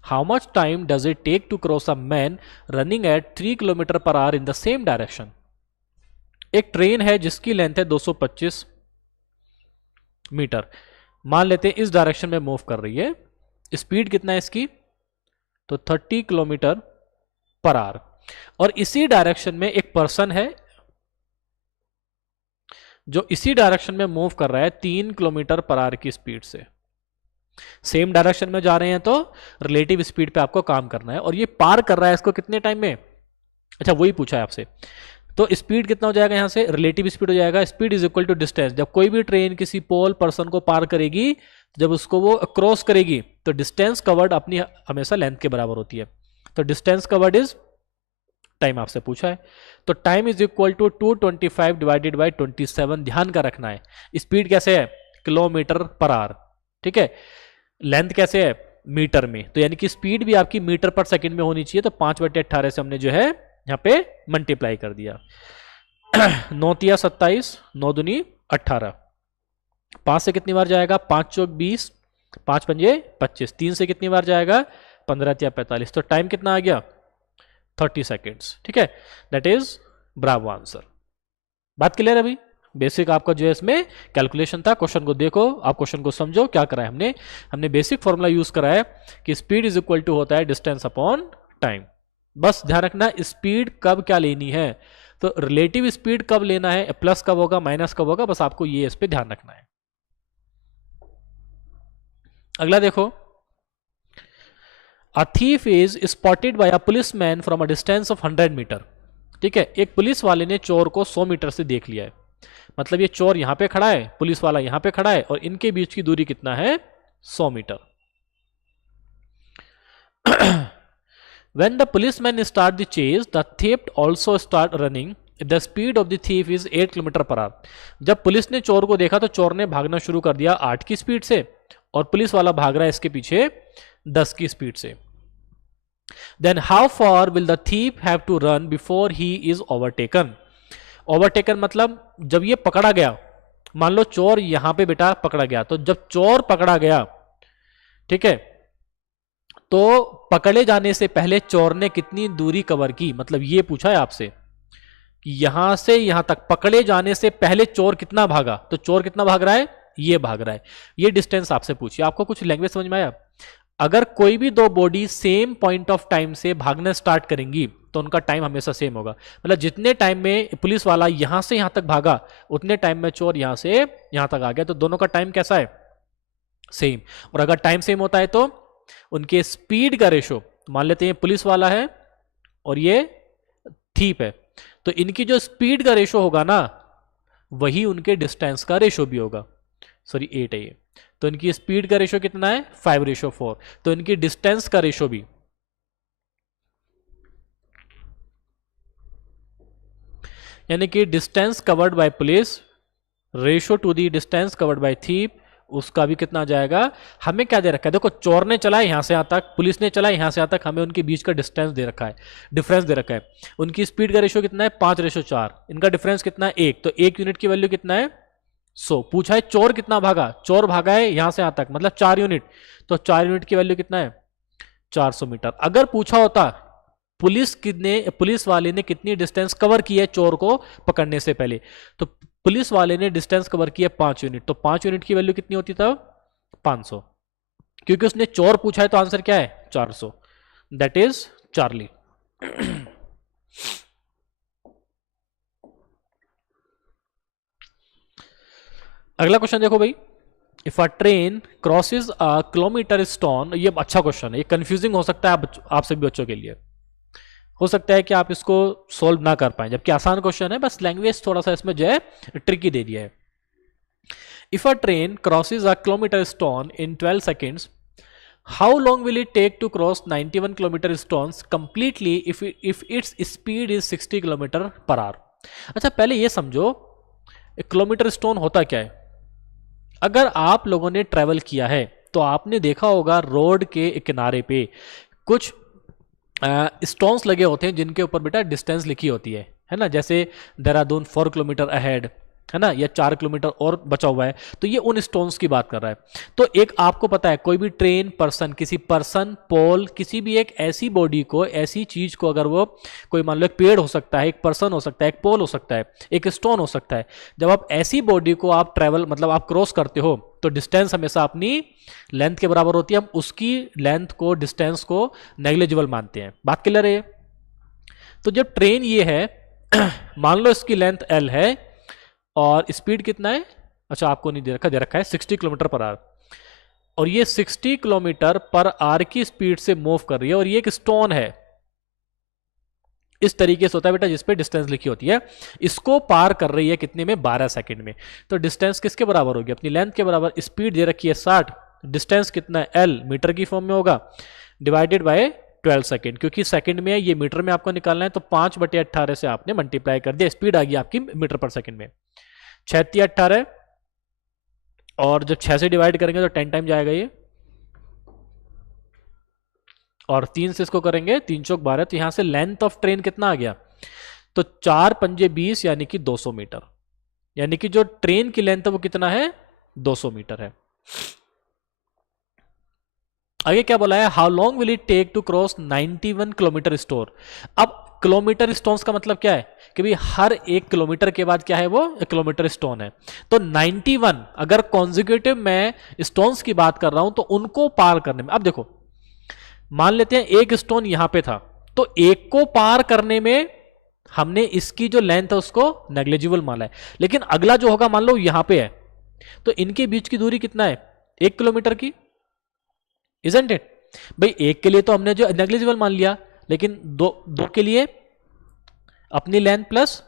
How much time does it take to cross a man running at 3 km/h in the same direction? एक ट्रेन है जिसकी लेंथ है 225 metre, मान लेते हैं इस direction में move कर रही है, स्पीड कितना है इसकी? तो 30 km/h। और इसी डायरेक्शन में एक पर्सन है जो इसी डायरेक्शन में मूव कर रहा है 3 km/h की स्पीड से। सेम डायरेक्शन में जा रहे हैं तो रिलेटिव स्पीड पे आपको काम करना है, और ये पार कर रहा है इसको कितने टाइम में? अच्छा, वही पूछा है आपसे। तो स्पीड कितना हो जाएगा यहां से? रिलेटिव स्पीड हो जाएगा, speed is equal to distance. जब कोई भी ट्रेन किसी पोल पर्सन को पार करेगी, जब उसको वो क्रॉस करेगी, तो डिस्टेंस कवर्ड अपनी हमेशा लेंथ के बराबर होती है। तो डिस्टेंस कवर्ड इज टाइम आपसे पूछा है, तो time is equal to 225 divided by 27। ध्यान का रखना है, स्पीड कैसे है? km/h। ठीक है, लेंथ कैसे है? मीटर में। तो यानी कि स्पीड भी आपकी मीटर पर सेकंड में होनी चाहिए। तो 5/18 से हमने जो है यहाँ पे मल्टीप्लाई कर दिया। 9 तिया 27, 9 दूनी 18, 5 से कितनी बार जाएगा? 5 चौक 20, 5 पंजे 25, 3 से कितनी बार जाएगा? 15 तिया 45। तो टाइम कितना आ गया? 30 सेकेंड्स। ठीक है, दैट इज ब्रावो आंसर। बात क्लियर है भाई? बेसिक आपका जो है इसमें कैलकुलेशन था। क्वेश्चन को देखो, आप क्वेश्चन को समझो क्या करा है हमने बेसिक फॉर्मूला यूज करा है कि स्पीड इज इक्वल टू होता है डिस्टेंस अपॉन टाइम। बस ध्यान रखना स्पीड कब क्या लेनी है, तो रिलेटिव स्पीड कब लेना है, प्लस कब होगा माइनस कब होगा, बस आपको ये इस पे ध्यान रखना है। अगला देखो, A thief is spotted by a policeman from a distance of 100 metre. ठीक है, एक पुलिस वाले ने चोर को 100 मीटर से देख लिया है। मतलब ये चोर यहां पे खड़ा है, पुलिस वाला यहां पे खड़ा है, और इनके बीच की दूरी कितना है? 100 metre. When the policeman start the chase, the thief also start running. The speed of the thief is 8 km/h. जब पुलिस ने चोर को देखा तो चोर ने भागना शुरू कर दिया 8 की स्पीड से, और पुलिस वाला भाग रहा है इसके पीछे 10 की स्पीड से। Then how far will the thief have to run before he is overtaken? Overtaken मतलब जब ये पकड़ा गया, मान लो चोर यहां पे बेटा पकड़ा गया, तो जब चोर पकड़ा गया, ठीक है, तो पकड़े जाने से पहले चोर ने कितनी दूरी कवर की? मतलब ये पूछा है आपसे कि यहां से यहां तक पकड़े जाने से पहले चोर कितना भागा, तो चोर कितना भाग रहा है? ये भाग रहा है। ये डिस्टेंस आपसे पूछिए। आपको कुछ लैंग्वेज समझ में आया? अगर कोई भी दो body same point of time से भागना स्टार्ट करेंगी तो उनका टाइम हमेशा सेम होगा। मतलब जितने टाइम में पुलिस वाला यहां से यहां तक भागा, उतने टाइम में चोर यहां से यहां तक आ गया, तो दोनों का टाइम कैसा है? सेम। और अगर टाइम सेम होता है तो उनके स्पीड का रेशो, मान लेते हैं पुलिस वाला है और ये थीप है, तो इनकी जो स्पीड का रेशो होगा ना, वही उनके डिस्टेंस का रेशो भी होगा। सॉरी 8 है ये, तो इनकी स्पीड का रेशो कितना है? 5:4। तो इनकी डिस्टेंस का रेशो भी, यानी कि distance covered by police ratio to the distance covered by thief, उसका भी कितना जाएगा? हमें क्या दे रखा है? देखो, चोर ने चला यहां से यहां तक, पुलिस ने चला यहां से यहां तक, हमें उनके बीच का डिस्टेंस दे रखा है, डिफरेंस दे रखा है। उनकी स्पीड का रेशो कितना है? 5:4। इनका डिफरेंस कितना है? 1। तो 1 यूनिट की वैल्यू कितना है? 100। पूछा है चोर कितना भागा, चोर भागा है यहां से यहां तक, मतलब 4 यूनिट, तो 4 यूनिट की वैल्यू कितना है? 400 मीटर। अगर पूछा होता पुलिस वाले ने कितनी डिस्टेंस कवर की है चोर को पकड़ने से पहले, तो पुलिस वाले ने डिस्टेंस कवर किया 5 यूनिट, तो 5 यूनिट की वैल्यू कितनी होती तब? 500। क्योंकि उसने चोर पूछा है तो आंसर क्या है? 400। That is Charlie. अगला क्वेश्चन देखो भाई, if a train crosses a kilometre stone, ये अच्छा क्वेश्चन है, ये कंफ्यूजिंग हो सकता है आप सभी बच्चों के लिए, हो सकता है कि आप इसको सोल्व ना कर पाए, जबकि आसान क्वेश्चन है, बस लैंग्वेज थोड़ा सा इसमें जो है ट्रिकी दे दिया है। If a train crosses a kilometre stone in 12 seconds, how long will it take to cross 91 kilometre stones completely if its speed is 60 kilometre per hour. अच्छा पहले ये समझो एक किलोमीटर स्टोन होता क्या है। अगर आप लोगों ने ट्रेवल किया है तो आपने देखा होगा रोड के किनारे पे कुछ स्टोन्स लगे होते हैं जिनके ऊपर बेटा डिस्टेंस लिखी होती है ना, जैसे देहरादून 4 किलोमीटर अहेड, है ना, या 4 किलोमीटर और बचा हुआ है, तो ये उन स्टोन्स की बात कर रहा है। तो एक आपको पता है कोई भी ट्रेन पर्सन, किसी पर्सन पोल, किसी भी एक ऐसी बॉडी को, ऐसी चीज को, अगर वो कोई मान लो एक पेड़ हो सकता है, एक पर्सन हो सकता है, एक पोल हो सकता है, एक स्टोन हो सकता है, जब आप ऐसी बॉडी को आप ट्रेवल मतलब आप क्रॉस करते हो तो डिस्टेंस हमेशा अपनी लेंथ के बराबर होती है। हम उसकी लेंथ को, डिस्टेंस को नेग्लिजिबल मानते हैं। बात क्लियर है? तो जब ट्रेन ये है मान लो इसकी लेंथ एल है और स्पीड कितना है, अच्छा आपको नहीं दे रखा है 60 किलोमीटर पर आवर, और ये 60 किलोमीटर पर आवर की स्पीड से मूव कर रही है, और ये एक स्टोन है, इस तरीके से होता है बेटा जिसपे डिस्टेंस लिखी होती है, इसको पार कर रही है कितने में, 12 सेकंड में। तो डिस्टेंस किसके बराबर होगी, अपनी लेंथ के बराबर। स्पीड दे रखी है 60, डिस्टेंस कितना है एल, मीटर की फॉर्म में होगा, डिवाइडेड बाय 12 सेकंड, क्योंकि सेकंड में है, ये मीटर में आपको निकालना है, तो 5/18 से आपने मल्टीप्लाई कर दिया, स्पीड आ गई आपकी मीटर पर सेकंड में। 6×18 और जब 6 से डिवाइड करेंगे तो 10 टाइम जाएगा ये, और 3 से इसको करेंगे 3×4 = 12, तो यहां से लेंथ ऑफ ट्रेन कितना आ गया, तो 4×5 = 20 यानी कि 200 मीटर, यानी कि जो ट्रेन की लेंथ है वो कितना है, 200 मीटर है। आगे क्या बोला है, how long will it take to cross 91 kilometre store. अब किलोमीटर स्टोन्स का मतलब क्या है कि भाई हर 1 किलोमीटर के बाद क्या है, वो 1 किलोमीटर स्टोन है। तो 91 अगर कॉन्जिक्यूटिव मैं स्टोन्स की बात कर रहा हूं तो उनको पार करने में, अब देखो मान लेते हैं एक स्टोन यहां पे था, तो एक को पार करने में हमने इसकी जो लेंथ है उसको नेग्लिजिबल माना है, लेकिन अगला जो होगा मान लो यहां पे है, तो इनके बीच की दूरी कितना है, 1 किलोमीटर की, इजंट इट। भाई एक के लिए तो हमने जो नेग्लिजिबल मान लिया, लेकिन दो के लिए अपनी लेंथ प्लस,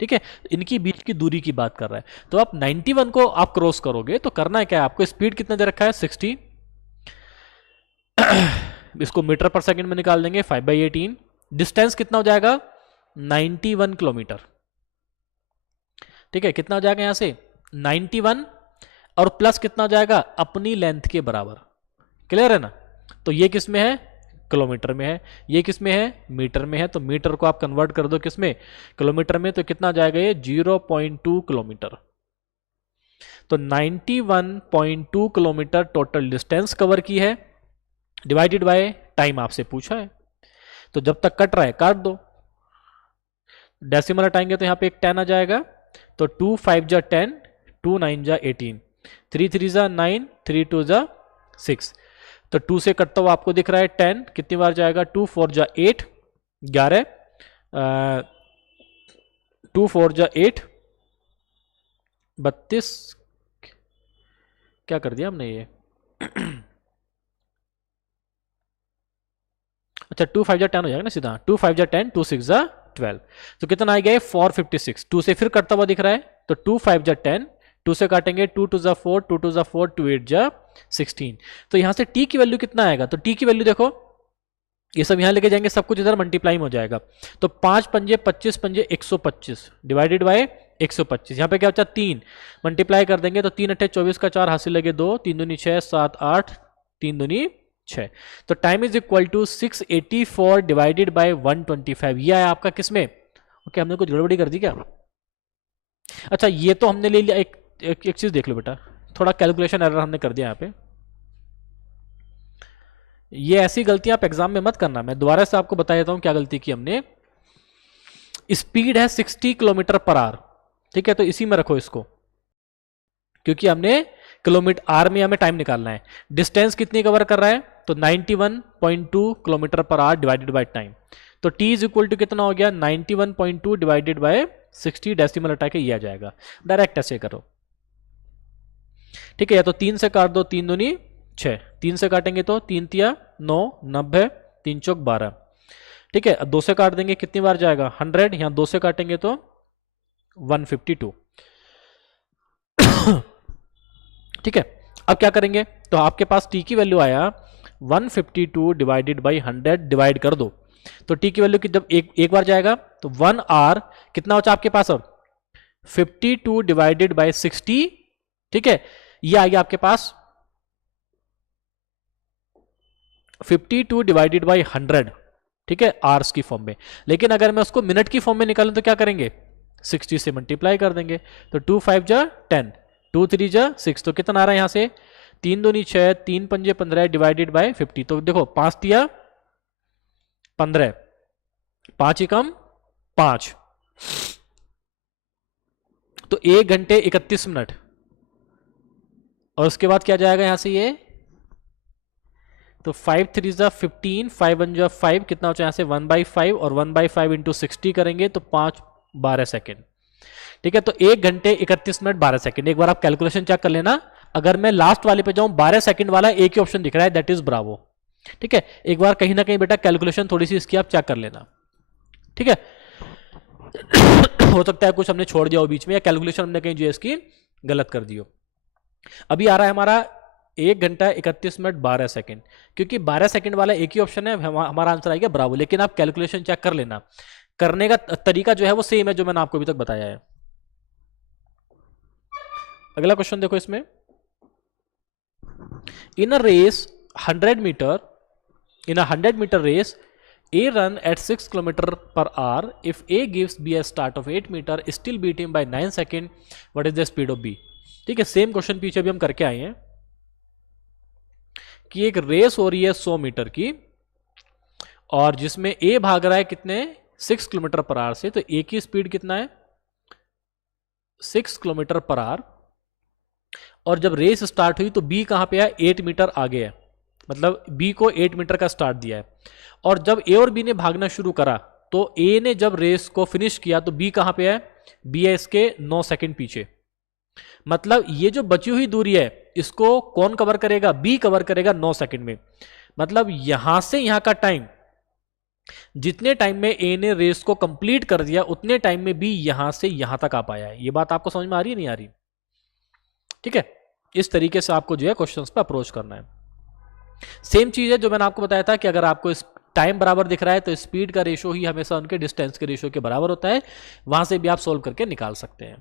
ठीक है, इनकी बीच की दूरी की बात कर रहा है। तो आप 91 को आप क्रॉस करोगे तो करना है क्या है, आपको स्पीड कितना दे रखा है 60, इसको मीटर पर सेकंड में निकाल देंगे 5/18, डिस्टेंस कितना हो जाएगा 91 किलोमीटर, ठीक है, कितना हो जाएगा यहां से 91, और प्लस कितना हो जाएगा अपनी लेंथ के बराबर, क्लियर है ना। तो ये किस में है, किलोमीटर में है, ये किस में है, मीटर में है, तो मीटर को आप कन्वर्ट कर दो किस में, किलोमीटर में, तो कितना जाएगा ये 0.2 किलोमीटर। तो 91.2 किलोमीटर टोटल डिस्टेंस कवर की है, डिवाइडेड बाय टाइम आपसे पूछा है, तो जब तक कट रहा है काट दो, डेसिमल हटाएंगे तो यहां पे एक 10 आ जाएगा, तो 2 5 जा 10, 2 9 जा 18, 3 3 जा 9, 3 2 जा 6, तो 2 से कटता हुआ आपको दिख रहा है 10, कितनी बार जाएगा, 2 4 जा 8, 11, 2 4 जा 8, 32, क्या कर दिया हमने ये अच्छा 2 5 जा 10 हो जाएगा ना सीधा, 2 5 जा 10, 2 6 जा 12, तो कितना आ गया 456, 2 से फिर कटता हुआ दिख रहा है, तो 2 5 जा 10, 2 से काटेंगे 2 2 जा 4, 2 2 जा 4, 2 8 जा 16, तो यहां से t की वैल्यू कितना आएगा, तो t की वैल्यू देखो, ये सब यहां लेके जाएंगे, सब कुछ इधर मल्टीप्लाई हो जाएगा, तो 5 पंजे 25 पंजे 125 डिवाइडेड बाय 125, यहां पे क्या बचा 3, मल्टीप्लाई कर देंगे तो 3 8 24 का 4 हासिल लगे 2, 3 दूनी 6 7 8, 3 दूनी 6, तो time is equal to 684 divided by 125, ये आया आपका किसमें, ओके हमने कुछ गड़बड़ी कर दी क्या। अच्छा ये तो हमने ले लिया, एक चीज देख लो बेटा, थोड़ा कैलकुलेशन एरर हमने कर दिया यहाँ पे, ये ऐसी गलतियां आप एग्जाम में मत करना, मैं दोबारा से आपको बता देता हूं क्या गलती की हमने। स्पीड है 60 किलोमीटर पर आवर, ठीक है, तो इसी में रखो इसको, क्योंकि हमने किलोमीटर आर में हमें टाइम निकालना है, डिस्टेंस कितनी कवर कर रहा है, तो 91.2 kilometre per our divided by time, तो t इज इक्वल टू कितना हो गया 91.2 डिवाइडेड बाय 60, डेसिमल हटा के ये आ जाएगा, डायरेक्ट ऐसे करो, ठीक है, या तो 3 से काट दो, 3 दूनी 6, 3 से काटेंगे तो 3 तिया 9, 90, 3 चौक 12, ठीक है, अब 2 से काट देंगे कितनी बार जाएगा 100, यहां 2 से काटेंगे तो 152, ठीक है। अब क्या करेंगे, तो आपके पास t की वैल्यू आया 152 डिवाइडेड बाई 100 डिवाइड कर दो, तो टी की वैल्यू की जब एक बार जाएगा तो 1 आर कितना होता है आपके पास अब 52 डिवाइडेड बाई 60, ठीक है, ये आ गया आपके पास 52 डिवाइडेड बाई 100, ठीक है, आवर्स की फॉर्म में। लेकिन अगर मैं उसको मिनट की फॉर्म में निकालूं तो क्या करेंगे 60 से मल्टीप्लाई कर देंगे, तो 2 5 जा 10, 2 3 जा 6, तो कितना आ रहा है यहां से 3 दूनी 6, 3 पंजे 15 डिवाइडेड बाय 50, तो देखो 5 दिया 15, 5 एकम 5, तो 1 घंटे 31 मिनट, और उसके बाद क्या जाएगा यहां से ये, तो 5 3 जा 15, 5 1 जा 5, कितना हो जाए यहां से 1/5, और 1/5 इंटू 60 करेंगे तो 5 12 सेकेंड, ठीक है, तो 1 घंटे 31 मिनट 12 सेकेंड। एक बार आप कैलकुलेशन चेक कर लेना, अगर मैं लास्ट वाले पे जाऊं 12 सेकेंड वाला एक ही ऑप्शन दिख रहा है, दैट इज ब्रावो, ठीक है, एक बार कहीं ना कहीं बेटा कैलकुलेशन थोड़ी सी इसकी आप चेक कर लेना, ठीक है। हो सकता है कुछ हमने छोड़ दिया हो बीच में, या कैलकुलेशन हमने कहीं जो है इसकी गलत कर दी हो। अभी आ रहा है हमारा 1 घंटा 31 मिनट 12 सेकेंड, क्योंकि 12 सेकेंड वाला एक ही ऑप्शन है, हमारा आंसर आएगा ब्रावो, लेकिन आप कैलकुलेशन चेक कर लेना, करने का तरीका जो है वो सेम है जो मैंने आपको अभी तक बताया है। अगला क्वेश्चन देखो इसमें, in a race 100 metre, in a 100-meter race, A run at 6 km per hour. If A gives B a start of 8 meter, still beat him by 9 seconds. What is the speed of B? ठीक है, same question पीछे भी हम करके आए हैं कि एक रेस हो रही है 100 मीटर की, और जिसमें A भाग रहा है कितने 6 किलोमीटर पर आवर से, तो A की स्पीड कितना है 6 किलोमीटर पर आवर, और जब रेस स्टार्ट हुई तो B कहां पे है 8 मीटर आगे है, मतलब B को 8 मीटर का स्टार्ट दिया है, और जब A और B ने भागना शुरू करा तो A ने जब रेस को फिनिश किया तो B कहां पे है, B है इसके 9 सेकंड पीछे, मतलब ये जो बची हुई दूरी है इसको कौन कवर करेगा, B कवर करेगा 9 सेकंड में, मतलब यहां से यहां का टाइम, जितने टाइम में A ने रेस को कंप्लीट कर दिया उतने टाइम में B यहां से यहां तक आ पाया है। ये बात आपको समझ में आ रही है नहीं आ रही, ठीक है, इस तरीके से आपको जो है क्वेश्चंस पे अप्रोच करना है। सेम चीज है जो मैंने आपको बताया था कि अगर आपको टाइम बराबर दिख रहा है तो स्पीड का रेशो ही हमेशा उनके डिस्टेंस के रेशो के बराबर होता है, वहां से भी आप सोल्व करके निकाल सकते हैं।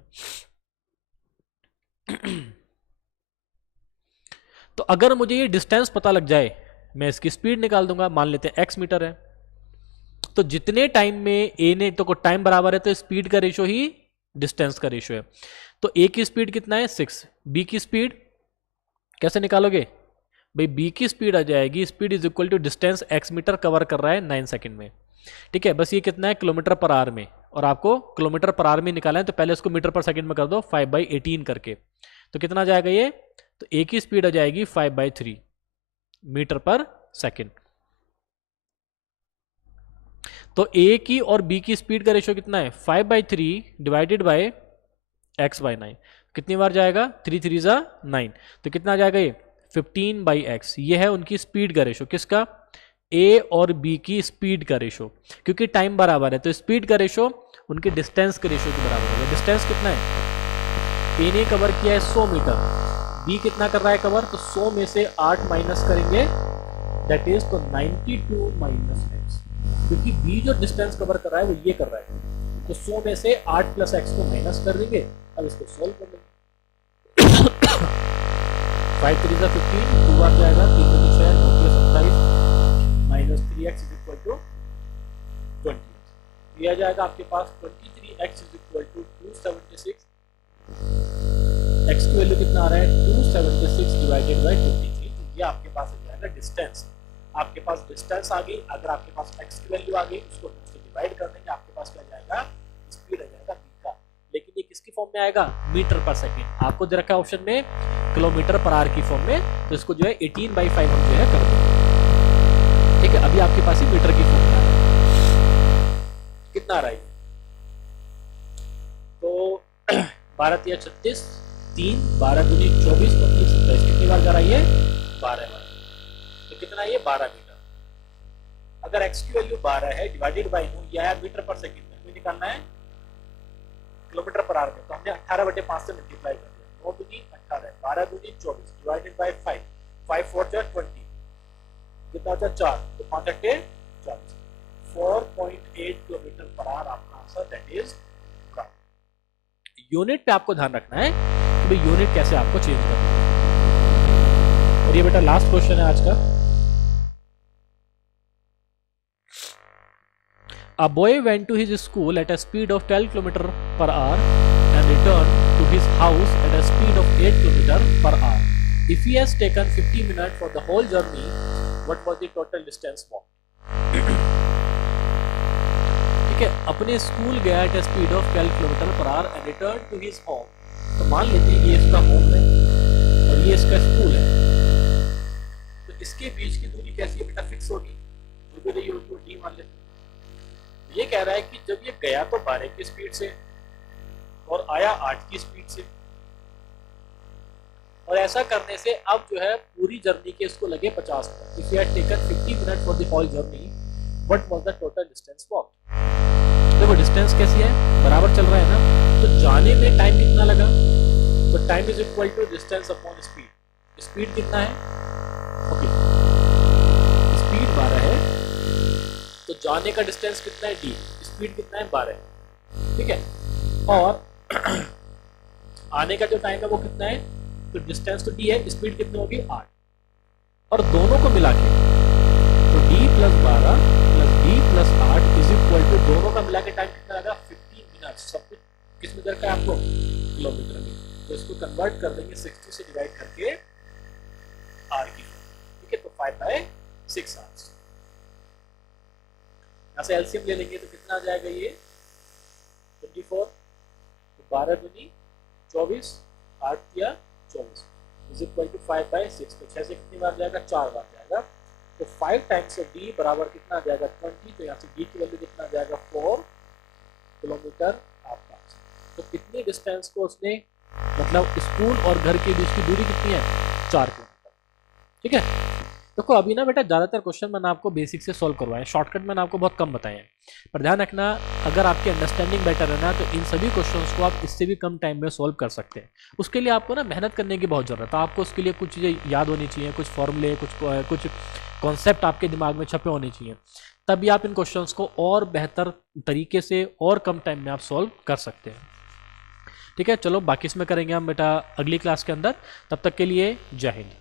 तो अगर मुझे ये डिस्टेंस पता लग जाए मैं इसकी स्पीड निकाल दूंगा, मान लेते हैं x मीटर है, तो जितने टाइम में a ने, तो टाइम बराबर है तो स्पीड का रेशो ही डिस्टेंस का रेशो है, तो a की स्पीड कितना है 6, b की स्पीड कैसे निकालोगे भाई, b की स्पीड आ जाएगी, speed is equal to distance x metre cover कर रहा है 9 सेकंड में, ठीक है, बस ये कितना है किलोमीटर पर आवर में, और आपको किलोमीटर पर आवर में निकालना है तो पहले इसको मीटर पर सेकंड में कर दो 5/18 करके, तो कितना आ जाएगा ये, तो a की स्पीड आ जाएगी 5/3 मीटर पर सेकंड, तो a की और b की स्पीड का रेशियो कितना है 5/3 डिवाइडेड बाय x/9, कितनी बार जाएगा 3 3 जा 9, तो कितना आ जाएगा ये 15/x, ये है उनकी स्पीड का रेशो, किसका A और B की स्पीड का रेशो, क्योंकि टाइम बराबर है तो स्पीड का रेशो उनके डिस्टेंस के रेशो के बराबर है। डिस्टेंस कितना है, A ने कवर किया है 100 मीटर, B कितना कर रहा है कवर, तो 100 में से 8 माइनस करेंगे, दैट इज तो 92 माइनस x, क्योंकि B जो डिस्टेंस कवर कर रहा है वो ये कर रहा है, तो 100 में से 8 प्लस x को माइनस कर देंगे, अब इसको सोल्व कर लेंगे। 5 3 15, 2 बार जाएगा 3 2 6 9 27 minus 3x is equal to 20, दिया जाएगा आपके पास 23x is equal to 276, x की वैल्यू कितना आ रहा है 276 डिवाइडेड बाय 23, तो ये आपके पास आ जाएगा डिस्टेंस, आपके पास डिस्टेंस आ गई, अगर आपके पास x की वैल्यू आ गई उसको डिवाइड कर देंगे, आपके पास क्या जाएगा स्पीड आ जाएगा b का, लेकिन ये किसकी फॉर्म में आएगा मीटर पर सेकंड, आपको दे रखा है ऑप्शन में किलोमीटर पर आवर की फॉर्म में, तो इसको जो है 18/5 हम जो है कर देंगे, ठीक है, अभी आपके पास ही मीटर की फॉर्म में आ रहा है, कितना आ रहा है तो 12 या 36 3 12 दूनी 24 25 27, कितनी बार जा रही है 12 बार, तो कितना है ये 12 मीटर, अगर x की वैल्यू 12 है डिवाइडेड बाय ये आया मीटर पर सेकंड में, हमें निकालना है किलोमीटर पर आवर में, तो हमने 18/5 से मल्टीप्लाई कर दिया, 9 दूनी 18 12 दूनी 24 डिवाइडेड बाय 5 5 4 जा 20, कितना होता है 4, तो 5 अट्टे 40, 4.8 किलोमीटर पर आवर आपका answer, that is correct. Unit पे आपको ध्यान रखना है कि भाई यूनिट कैसे आपको चेंज करना है। और ये बेटा लास्ट क्वेश्चन है आज का। A boy went to his school at a speed of 12 km per hour and returned to his house at a speed of 8 km per hour. If he has taken 50 minutes for the whole journey, what was the total distance walked? ठीक है, अपने school गया at speed of 12 km per hour and returned to his home. तो मान लेते हैं ये इसका होम है और ये इसका स्कूल है, तो इसके बीच की दूरी कैसी है बेटा, फिक्स होगी, जो भी डी मान लेते हैं। ये कह रहा है कि जब ये गया तो 12 की स्पीड से और आया 8 की स्पीड से, और ऐसा करने से अब जो है पूरी जर्नी के इसको लगे 50 minute. If you had taken 50 minute for the whole journey, what was the total distance walked. देखो डिस्टेंस कैसी है, बराबर चल रहा है ना, तो जाने में टाइम कितना लगा, तो time is equal to distance upon speed. Speed कितना है, ओके स्पीड 12 है, तो जाने का डिस्टेंस कितना है डी, स्पीड कितना है 12, ठीक है, और आने का जो टाइम है वो कितना है, तो डिस्टेंस तो डी है, स्पीड कितनी होगी 8, और दोनों को मिला के तो D plus 12 plus D plus 8 is equal to, दोनों का मिला के टाइम कितना लगा 15 मिनट। सब कुछ किस मीटर का है आपको, किलोमीटर में, तो इसको कन्वर्ट कर देंगे 60 से डिवाइड करके आर की, ठीक है, तो 5/6 आवर्स। यहाँ से एलसीएम ले लेंगे तो कितना आ जाएगा, ये 24, तो 12 दूनी 24, 8 या 24 इज इक्वल टू 5/6, तो 6 से कितनी बार जाएगा, 4 बार जाएगा, तो 5 टाइम्स डी बराबर कितना आ जाएगा 20, तो यहाँ से डी की वैल्यू कितना आ जाएगा 4 किलोमीटर आपका। तो कितनी डिस्टेंस को उसने, मतलब स्कूल और घर के बीच की दूरी कितनी है, 4 किलोमीटर, ठीक है। देखो अभी ना बेटा ज़्यादातर क्वेश्चन मैंने आपको बेसिक से सॉल्व करवाए, शॉर्टकट मैंने आपको बहुत कम बताए हैं, पर ध्यान रखना अगर आपकी अंडरस्टैंडिंग बेटर है ना, तो इन सभी क्वेश्चंस को आप इससे भी कम टाइम में सॉल्व कर सकते हैं। उसके लिए आपको ना मेहनत करने की बहुत ज़रूरत है, आपको उसके लिए कुछ चीज़ें याद होनी चाहिए, कुछ फॉर्मूले, कुछ कॉन्सेप्ट आपके दिमाग में छपे होने चाहिए, तभी आप इन क्वेश्चंस को और बेहतर तरीके से और कम टाइम में आप सॉल्व कर सकते हैं, ठीक है। चलो बाकी इसमें करेंगे हम बेटा अगली क्लास के अंदर, तब तक के लिए जय हिंद।